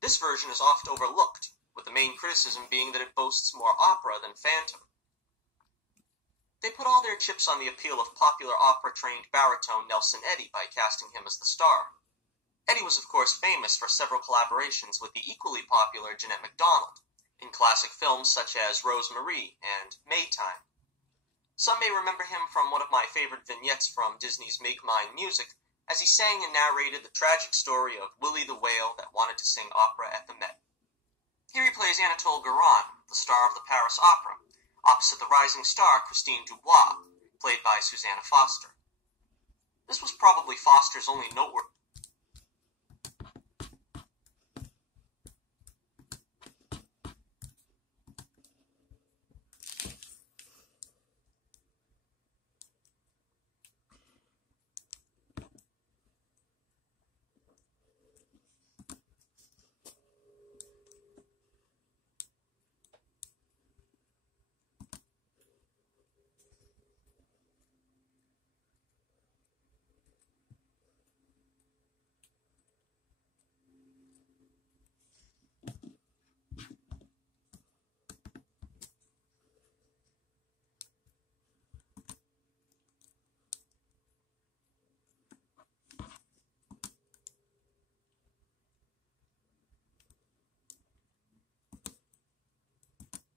This version is oft overlooked, with the main criticism being that it boasts more opera than Phantom. They put all their chips on the appeal of popular opera-trained baritone Nelson Eddy by casting him as the star. Eddy was of course famous for several collaborations with the equally popular Jeanette MacDonald, in classic films such as Rose Marie and Maytime. Some may remember him from one of my favorite vignettes from Disney's Make Mine music, as he sang and narrated the tragic story of Willie the Whale that wanted to sing opera at the Met. Here he plays Anatole Guérin, the star of the Paris Opera, opposite the rising star Christine Dubois, played by Susanna Foster. This was probably Foster's only noteworthy.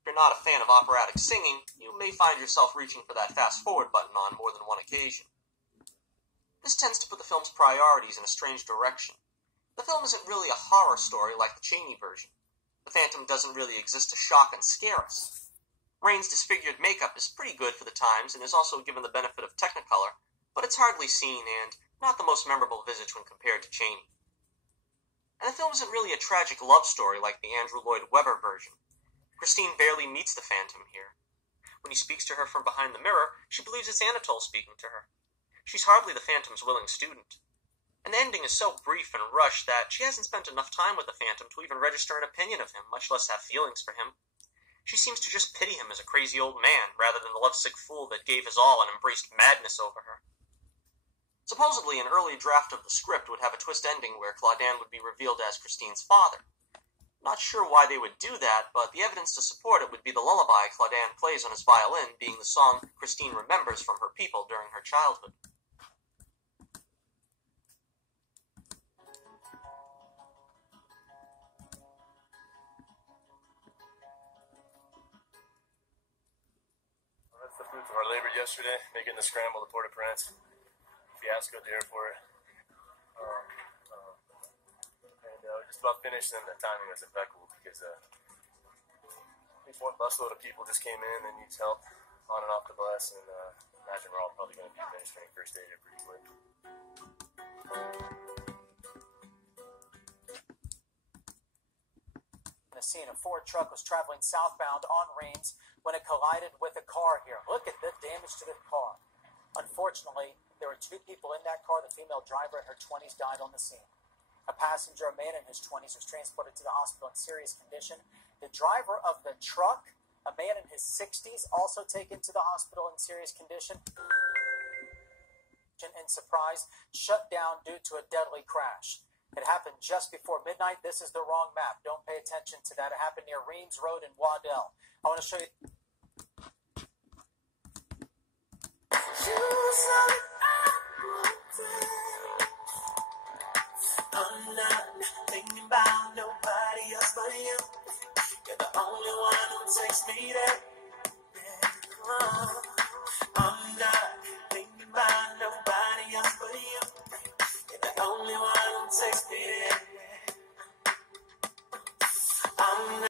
If you're not a fan of operatic singing, you may find yourself reaching for that fast-forward button on more than one occasion. This tends to put the film's priorities in a strange direction. The film isn't really a horror story like the Chaney version. The Phantom doesn't really exist to shock and scare us. Rain's disfigured makeup is pretty good for the times and is also given the benefit of Technicolor, but it's hardly seen and not the most memorable visage when compared to Chaney. And the film isn't really a tragic love story like the Andrew Lloyd Webber version. Christine barely meets the Phantom here. When he speaks to her from behind the mirror, she believes it's Anatole speaking to her. She's hardly the Phantom's willing student. And the ending is so brief and rushed that she hasn't spent enough time with the Phantom to even register an opinion of him, much less have feelings for him. She seems to just pity him as a crazy old man, rather than the lovesick fool that gave his all and embraced madness over her. Supposedly, an early draft of the script would have a twist ending where Claudine would be revealed as Christine's father. Not sure why they would do that, but the evidence to support it would be the lullaby Claudine plays on his violin, being the song Christine remembers from her people during her childhood. That's the fruits of our labor yesterday, making the scramble to Port-au-Prince. Fiasco at the airport. We just about finished, and the timing was impeccable because at least one busload of people just came in and needs help on and off the bus, and imagine we're all probably going to be administering first aid here pretty quick. The scene, a Ford truck was traveling southbound on Rains when it collided with a car here. Look at the damage to the car. Unfortunately, there were two people in that car. The female driver in her 20s died on the scene. A passenger, a man in his 20s, was transported to the hospital in serious condition. The driver of the truck, a man in his 60s, also taken to the hospital in serious condition. In surprise, shut down due to a deadly crash. It happened just before midnight. This is the wrong map. Don't pay attention to that. It happened near Reams Road in Waddell. I want to show you. I'm not thinking about nobody else but you. You're the only one who takes me there. I'm not